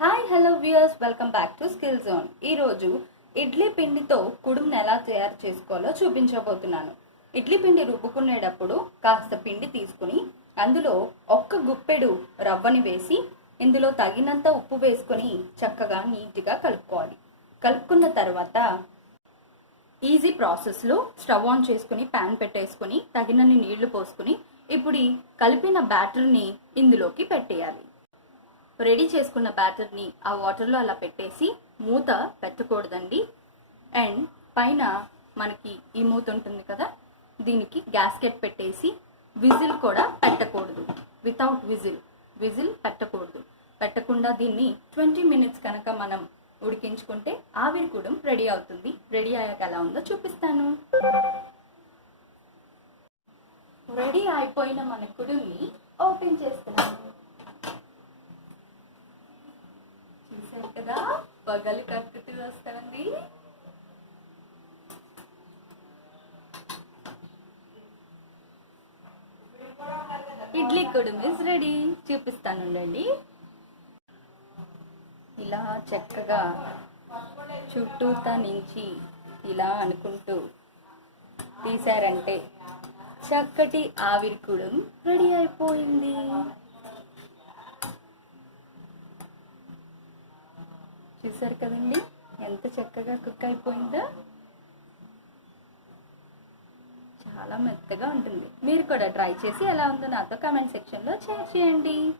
Hi hello viewers welcome back to skill zone ఈరోజు ఇడ్లీ పిండితో కుడుమును ఎలా తయారు చేసుకోవాలో చూపించబోతున్నాను. ఇడ్లీ పిండి రుబ్బుకునేటప్పుడు కాస్త పిండి తీసుకుని అందులో ఒక్క గుప్పెడు రవ్వని వేసి ఇందులో తగినంత ఉప్పు వేసుకొని చక్కగా నీట్గా కలుపుకోవాలి. కలుపుకున్న తర్వాత ఈజీ ప్రాసెస్లో స్టవ్ ఆన్ చేసుకుని ప్యాన్ పెట్టేసుకుని తగినన్ని నీళ్ళు పోసుకుని ఇప్పుడు కలిపిన బ్యాటర్ని ఇందులోకి పెట్టేయాలి. రెడీ చేసుకున్న బ్యాటర్ని ఆ వాటర్లో అలా పెట్టేసి మూత పెట్టకూడదండి. అండ్ పైన మనకి ఈ మూత ఉంటుంది కదా దీనికి గ్యాస్కెట్ పెట్టేసి విజిల్ కూడా పెట్టకూడదు. వితౌట్ విజిల్ విజిల్ పెట్టకూడదు. పెట్టకుండా దీన్ని ట్వంటీ మినిట్స్ కనుక మనం ఉడికించుకుంటే ఆవిరి కూడా రెడీ అవుతుంది. రెడీ అయ్యాక ఎలా ఉందో చూపిస్తాను. రెడీ అయిపోయిన మన కుడుని ఓపెన్ చేస్తున్నాను చూసారు కదా పగలు కక్కుతూ వస్తుంది ఇడ్లీ కుడుము ఇస్ రెడీ చూపిస్తానుండండి ఇలా చక్కగా చుట్టూతా నుంచి ఇలా అనుకుంటూ తీశారంటే చక్కటి ఆవిరి కుడుం రెడీ అయిపోయింది. చూసారు కదండి. ఎంత చక్కగా కుక్ అయిపోయిందో. చాలా మెత్తగా ఉంటుంది. మీరు కూడా ట్రై చేసి ఎలా ఉందో నాతో కామెంట్ సెక్షన్లో షేర్ చేయండి.